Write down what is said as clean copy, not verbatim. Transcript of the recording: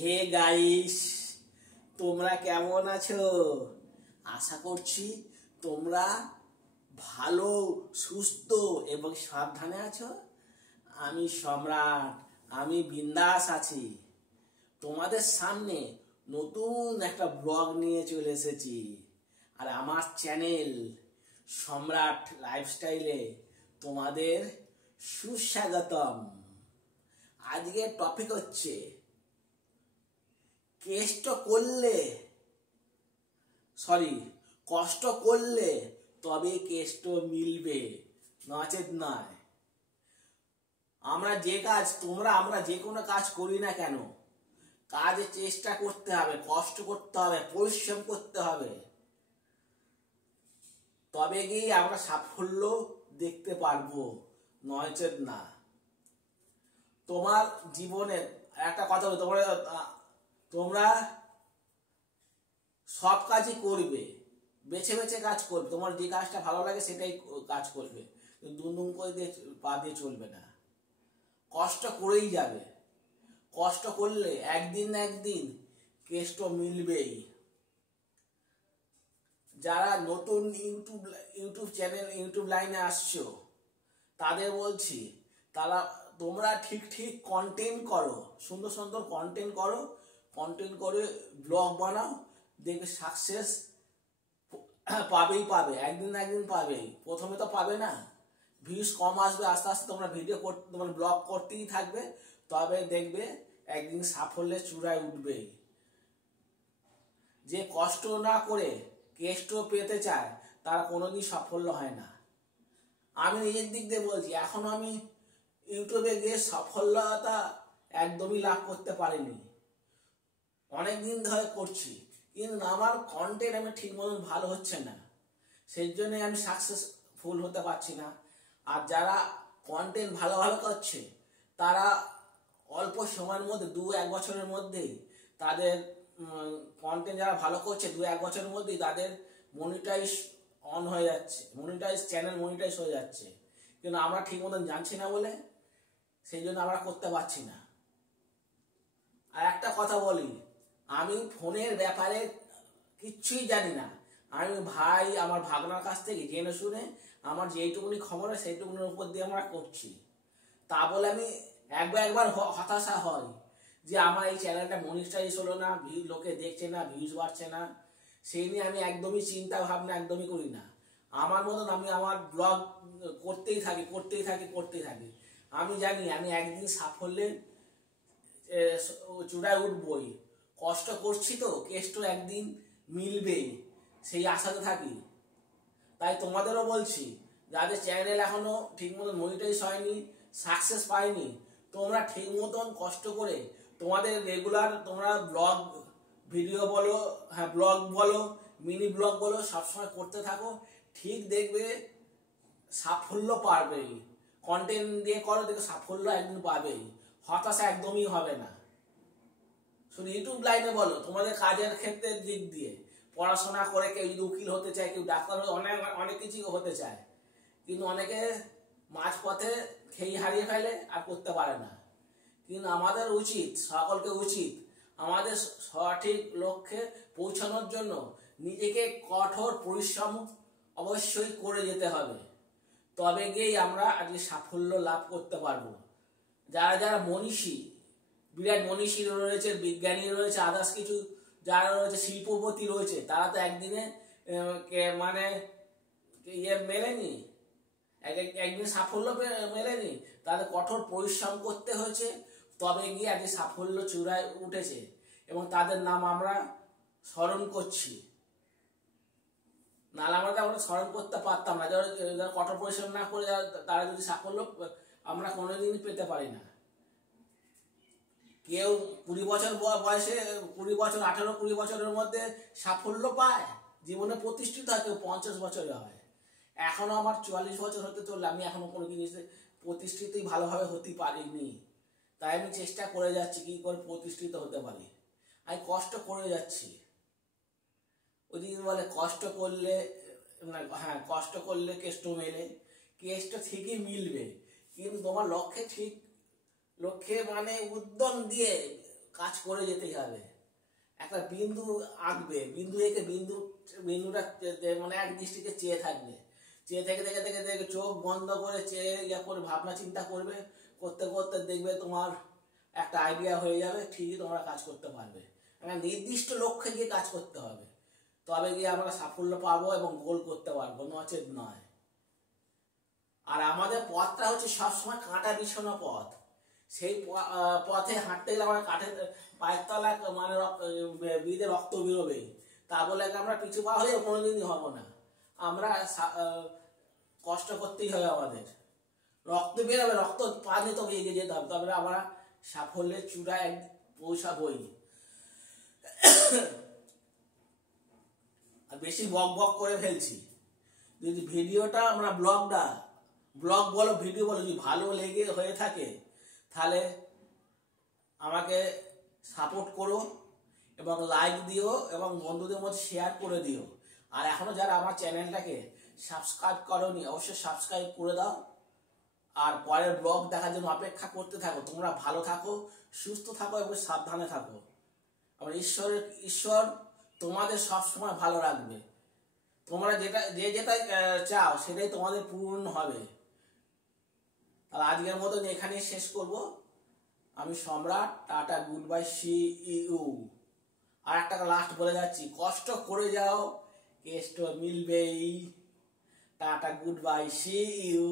Hey guys, তোমরা কেমন আছো? আশা করছি তোমরা ভালো, সুস্থ এবং সাবধানে আছো। আমি সম্রাট, আমি বিন্দাস আছি। তোমাদের সামনে নতুন একটা ব্লগ নিয়ে চলে এসেছি। আর আমার চ্যানেল সম্রাট লাইফস্টাইলে তোমাদের সুস্বাগতম। আজকের টপিক হচ্ছে কষ্ট করলে তবে কেষ্ট মিলবে, নচেত নয়। আমরা যে কোনো কাজ করি না কেন, কাজে চেষ্টা করতে হবে, কষ্ট করতে হবে, পরিশ্রম করতে হবে, তবে গিয়ে আমরা সাফল্য দেখতে পারবো, নচেত না। তোমার জীবনে একটা কথা বলি, তোমরা সব কাজই করবে, বেছে বেছে কাজ করবে। তোমার যে কাজটা ভালো লাগে সেটাই কাজ করবে, দুম করে দিয়ে পা দিয়ে চলবে না। কষ্ট করেই যাবে। কষ্ট করলে একদিন না একদিন কেষ্ট মিলবেই। যারা নতুন ইউটিউব চ্যানেল, ইউটিউব লাইনে আসছো, তাদের বলছি, তোমরা ঠিক কন্টেন্ট করো, সুন্দর সুন্দর কন্টেন্ট করে ব্লগ বানাও, দেখবে সাকসেস পাবে, একদিন না একদিন পাবে। প্রথমে তো পাবে না, ভিউজ কম আসবে, আস্তে আস্তে তোমরা তোমার ব্লগ করতেই থাকবে, তবে দেখবে একদিন সাফল্যের চূড়ায় উঠবে। যে কষ্ট না করে কেষ্ট পেতে চায় তারা কোনোদিন সাফল্য হয় না। আমি নিজের দিক দিয়ে বলছি, এখনো আমি ইউটিউবে গিয়ে সাফল্যতা একদমই লাভ করতে পারিনি। অনেকদিন ধরে করছি, কিন্তু আমার কন্টেন্ট আমি ঠিক মতন ভালো হচ্ছে না, সেই জন্য আমি সাকসেসফুল হতে পারছি না। আর যারা কন্টেন্ট ভালো করছে, তারা অল্প সময়ের মধ্যে 2-1 বছরের মধ্যেই তাদের কন্টেন্ট যারা ভালো করছে, 2-1 বছরের মধ্যেই তাদের মনিটাইজ অন হয়ে যাচ্ছে, চ্যানেল মনিটাইজ হয়ে যাচ্ছে। কিন্তু আমরা ঠিক মতন জানছি না বলে সেই জন্য আমরা করতে পারছি না। আর একটা কথা বলি, আমি ফোনের ব্যাপারে কিচ্ছুই জানি না। আমি আমার ভাগনার কাছ থেকে জেনে শুনে আমার যেইটুকুনি খবর হয় সেইটুকুনির উপর দিয়ে আমরা করছি। তা বলে আমি একবার হতাশা হয় যে আমার এই চ্যানেলটা মনিটাইজ হলো না, লোকে দেখছে না, ভিউজ বাড়ছে না, সেই নিয়ে আমি একদমই চিন্তা ভাবনা একদমই করি না। আমার মতন আমি আমার ব্লগ করতেই থাকি। আমি জানি আমি একদিন সাফল্যের চূড়ায় উঠবই। কষ্ট করছি তো, কেষ্ট একদিন মিলবেই, সেই আশাতে থাকি। তাই তোমাদেরও বলছি, যাদের চ্যানেল এখনো ঠিক মতন মনিটাইজ হয়নি, সাকসেস পায়নি, তোমরা ঠিক মতন কষ্ট করে তোমাদের রেগুলার তোমরা ব্লগ ভিডিও বলো, ব্লগ বলো, মিনি ব্লগ বলো, সবসময় করতে থাকো, ঠিক দেখবে সাফল্য পাবেই। কন্টেন্ট দিয়ে করো, দেখো সাফল্য একদিন পাবেই, হতাশা একদমই হবে না। শুধু ইউটিউব লাইনে বলো, তোমাদের কাজের ক্ষেত্রের দিক দিয়ে, পড়াশোনা করে কেউ যদি উকিল হতে চায়, কেউ ডাক্তার হতে, অনেক কিছুই হতে চায়, কিন্তু অনেকে মাঝপথে খেই হারিয়ে ফেলে আর করতে পারে না। কিন্তু আমাদের সকলকে উচিত আমাদের সঠিক লক্ষ্যে পৌঁছানোর জন্য নিজেকে কঠোর পরিশ্রম অবশ্যই করে যেতে হবে, তবে গিয়েই আমরা আজকে সাফল্য লাভ করতে পারবো। যারা বিরাট মনীষী রয়েছে, বিজ্ঞানী রয়েছে, আদার্স কিছু যারা রয়েছে, শিল্পপতি রয়েছে, তারা তো একদিনে মানে মেলেনি, একদিন সাফল্য মেলেনি, তাদের কঠোর পরিশ্রম করতে হয়েছে, তবে গিয়ে আজকে সাফল্য চূড়ায় উঠেছে এবং তাদের নাম আমরা স্মরণ করছি। নাহলে আমরা স্মরণ করতে পারতাম না। যারা কঠোর পরিশ্রম না করে তারা যদি সাফল্য আমরা কোনোদিনই পেতে পারি না। কেউ 20 বছর বয়সে, 18-20 বছরের মধ্যে সাফল্য পায়, জীবনে প্রতিষ্ঠিত হয়, কেউ 50 বছরে হয়। এখনো আমার 44 বছর হতে চললে আমি এখনো কোনো জিনিসে প্রতিষ্ঠিতই ভালোভাবে হতে পারিনি। তাই আমি চেষ্টা করে যাচ্ছি কি করে প্রতিষ্ঠিত হতে পারি। আমি কষ্ট করে যাচ্ছি। ওইদিকে বলে কষ্ট করলে কেষ্ট মেলে, কেষ্ট ঠিকই মিলবে, কিন্তু তোমার লক্ষ্যে মানে উদ্যম দিয়ে কাজ করে যেতেই হবে। একটা বিন্দু আঁকবে, বিন্দু এঁকে বিন্দুটা মানে এক দৃষ্টিতে চেয়ে থাকবে, চেয়ে থেকে দেখে দেখে দেখে চোখ বন্ধ করে চেয়ে করে ভাবনা চিন্তা করবে, করতে করতে দেখবে তোমার একটা আইডিয়া হয়ে যাবে, ঠিকই তোমরা কাজ করতে পারবে। একটা নির্দিষ্ট লক্ষ্যে গিয়ে কাজ করতে হবে, তবে গিয়ে আমরা সাফল্য পাবো এবং গোল করতে পারবো, নচেত নয়। আর আমাদের পথটা হচ্ছে সবসময় কাঁটা বিছানো পথ। সেই পথে হাঁটতে গেলে আমরা কাঠের পায়ের তলায় মানে বিঁধে রক্ত বেরোবেই, তা বলে আমরা পিছু পা হয়ে কোনোদিনই হব না। আমরা কষ্ট করতেই হবে, আমাদের রক্ত বেরোবে, রক্ত পানি তো এগিয়ে যেতে হবে, তবে আমরা সাফল্যের চূড়ায় পৌঁছাবই। আর বেশি বক বক করে ফেলছি, যদি ভিডিওটা আমরা ব্লগ বলো ভিডিও বলো যদি ভালো লেগে হয়ে থাকে, তাহলে আমাকে সাপোর্ট করো এবং লাইক দিও এবং বন্ধুদের মধ্যে শেয়ার করে দিও। আর এখনো যারা আমার চ্যানেলটাকে সাবস্ক্রাইব করোনি, অবশ্যই সাবস্ক্রাইব করে দাও। আর পরের ব্লগ দেখার জন্য অপেক্ষা করতে থাকো। তোমরা ভালো থাকো, সুস্থ থাকো এবং সাবধানে থাকো। আমার ঈশ্বর তোমাদের সবসময় ভালো রাখবে। তোমরা যেটা চাও সেটাই তোমাদের পূর্ণ হবে। তাহলে আজকের মতন এখানেই শেষ করব। আমি Samrat, tata, good bye, see you. আর একটা লাস্ট বলে যাচ্ছি, কষ্ট করে যাও, কেষ্ট মিলবেই। Tata, good bye, see you.